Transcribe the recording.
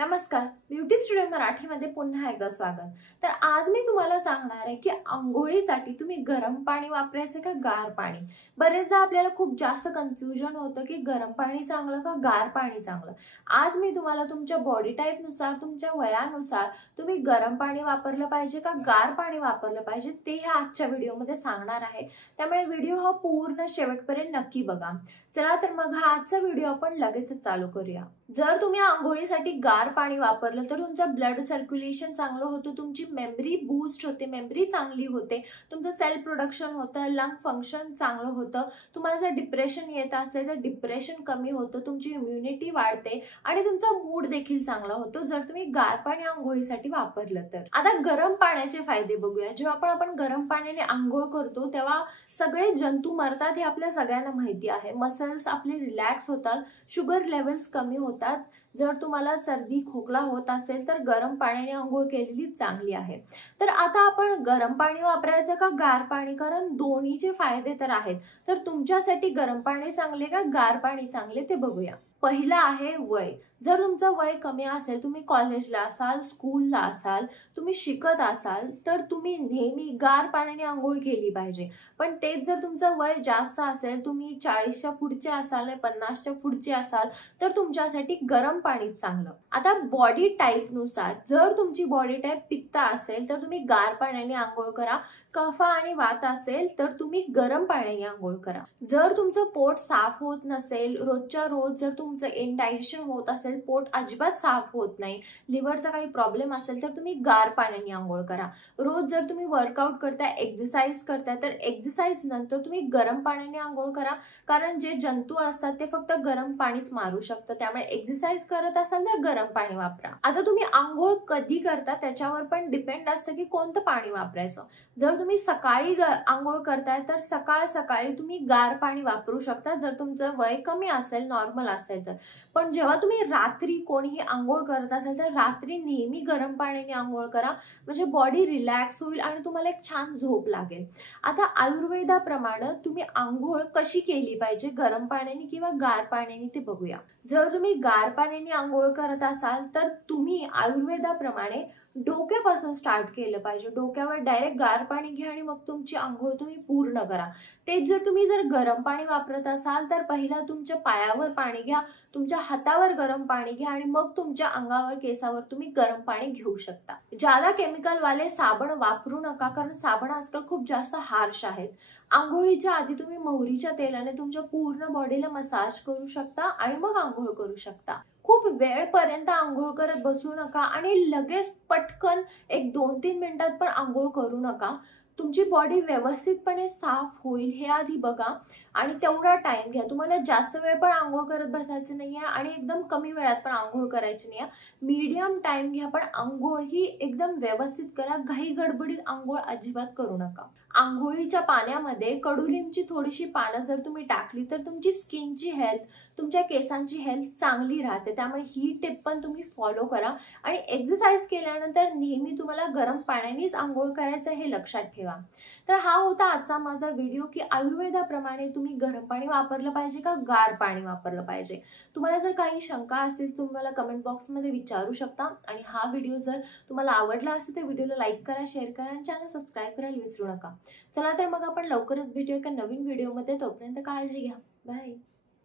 नमस्कार, beauty studio मराठीमध्ये पुन्हा एकदा स्वागत। तर आज मी तुम्हाला सांगणार आहे की अंघोळीसाठी तुम्ही गरम पाणी वापरायचे का गार पाणी। बरेचदा आपल्याला खूप जास्त कन्फ्युजन होतं की गरम पाणी चांगलं का गार पाणी चांगलं। आज मी तुम्हाला तुमच्या बॉडी टाइप नुसार, तुमच्या वयानुसार तुम्ही गरम पाणी वापरलं पाहिजे का गार पाणी वापरलं पाहिजे ते ह्या आजच्या व्हिडिओमध्ये सांगणार आहे। त्यामुळे व्हिडिओ हा पूर्ण शेवटपर्यंत नक्की बघा। चला तर मग हा आजचा व्हिडिओ आपण लगेच चालू करूया। जर तुम्ही अंघोळीसाठी गार पाणी वापरलं तर तुमचं ब्लड सर्क्युलेशन चांगलं होतं, तुमची मेमरी बूस्ट होते, मेमरी चांगली होते, तुमचं सेल प्रोडक्शन होतं, लंग फंक्शन चांगलं होतं, तुम्हाला जर डिप्रेशन येत असेल तर डिप्रेशन कमी होतं, तुमची इम्युनिटी वाढते आणि तुमचा मूड देखील चांगला होतो जर तुम्ही गार पाणी अंघोळीसाठी वापरलं तर। आता गरम पाण्याचे फायदे बघूया। जेव्हा आपण गरम पाण्याने अंघोळ करतो तेव्हा सगळे जंतू मरतात हे आपल्या सगळ्यांना माहिती आहे। मसल्स आपले रिलॅक्स होतात, शुगर लेवल्स कमी होतात। जर तुम्हाला सर्दी खोकला होत असेल तर गरम पाण्याने अंघोळ केलेली चांगली आहे। तर आता आपण गरम पाणी वापरायचं का गार पाणी, कारण दोन्हीचे फायदे तर आहेत। तर तुमच्यासाठी गरम पाणी चांगले का गार पाणी चांगले ते बघूया। पहिला आहे वय। जर तुमचं वय कमी असेल, तुम्ही कॉलेजला असाल, स्कूलला असाल, तुम्ही शिकत असाल तर तुम्ही नेहमी गार पाण्याने अंघोळ केली पाहिजे। पण तेच जर तुमचं वय जास्त असेल, तुम्ही 40च्या पुढचे असाल, 50च्या पुढचे असाल तर तुमच्यासाठी गरम पाणी चांगलं। आता बॉडी टाइप नुसार, जर तुमची बॉडी टाइप पित्त असेल तर तुम्ही गार पाण्याने अंघोळ करा, कफ आणि वात असेल तर तुम्ही गरम पाण्याने अंघोळ करा। जर तुमचं पोट साफ होत नसेल, रोजच्या रोज जर तुमचं इनडायजेशन होत असेल, पोट अजिबात साफ होत नाही, लिव्हरचा काही प्रॉब्लेम असेल तर तुम्ही गार पाण्याने अंघोळ करा। रोज जर तुम्ही वर्कआउट करताय, एक्सरसाइज करताय तर एक्सरसाइज नंतर तुम्ही गरम पाण्याने अंघोळ करा, कारण जे जंतू असतात ते फक्त गरम पाणीच मारू शकतात। त्यामुळे एक्सरसाइज करत असाल तर गरम पाणी वापरा। आता तुम्ही अंघोळ कधी करता त्याच्यावर पण डिपेंड असतं की कोणतं पाणी वापरायचं। जर तुम्ही सकाळी अंघोळ करताय तर सकाळी तुम्ही गार पाणी वापरू शकता जर तुमचं वय कमी असेल, नॉर्मल असेल तर। पण जेव्हा तुम्ही रात्री कोणीही अंघोळ करत असेल तर रात्री नेहमी गरम पाण्याने अंघोळ करा, म्हणजे बॉडी रिलॅक्स होईल आणि तुम्हाला एक छान झोप लागेल। आता आयुर्वेदाप्रमाणे तुम्ही अंघोळ कशी केली पाहिजे, गरम पाण्याने किंवा गार पाण्याने ते बघूया। जर तुम्ही गार पाण्याने अंघोळ करत असाल तर तुम्ही आयुर्वेदाप्रमाणे डोक्यापासून स्टार्ट केलं पाहिजे। डोक्यावर डायरेक्ट गार पाणी घ्या आणि मग तुमची अंघोळ तुम्ही पूर्ण करा। तेच जर तुम्ही गरम पाणी वापरत असाल तर पहिला तुमच्या पायावर पाणी घ्या, तुमच्या हातावर गरम पाणी घ्या आणि मग तुमच्या अंगावर, केसावर तुम्ही गरम पाणी घेऊ शकता। ज्यादा केमिकल वाले साबण वापरू नका, कारण साबण आजकाल खूप जास्त हार्श आहेत। अंघोळीच्या आधी तुम्ही मोहरीच्या तेलाने तुमच्या पूर्ण बॉडीला मसाज करू शकता आणि मग अंघोळ करू शकता। खूप वेळपर्यंत अंघोळ करत बसू नका आणि लगेच पटकन एक 2-3 मिनिटात पण अंघोळ करू नका। तुमची बॉडी व्यवस्थितपणे साफ होईल हे आधी बघा आणि तेवढा टाइम घ्या। तुम्हाला जास्त वेळ पण अंघोळ करत बसायचं नाहीये आणि एकदम कमी वेळात पण अंघोळ करायची नाहीये, मीडियम टाइम घ्या। पण अंघोळ ही एकदम व्यवस्थित करा, घाई गडबडीत अंघोळ अजिबात करू नका। अंघोळीच्या पाण्यामध्ये कडुलिंबची थोडीशी पानं जर तुम्ही टाकली तर तुमची स्किनची हेल्थ, तुमच्या केसांची हेल्थ चांगली राहते। त्यामुळे ही टिप पण तुम्ही फॉलो करा आणि एक्सरसाइज केल्यानंतर नेहमी तुम्हाला गरम पाण्यानेच अंघोळ करायचं हे लक्षात ठेवा। तर हा होता आजचा माझा व्हिडिओ की आयुर्वेदाप्रमाणे तुम्ही गरम पाणी वापरलं पाहिजे का गार पाणी वापरलं पाहिजे। तुम्हाला जर काही शंका असतील तुम्ही मला कमेंट बॉक्समध्ये विचारू शकता आणि हा व्हिडिओ जर तुम्हाला आवडला असेल तर व्हिडिओला लाईक करा, शेअर करा आणि चॅनल सबस्क्राईब करायला विसरू नका। चला तर मग आपण लवकरच भेटूया एका नवीन व्हिडिओमध्ये। तोपर्यंत काळजी घ्या, बाय।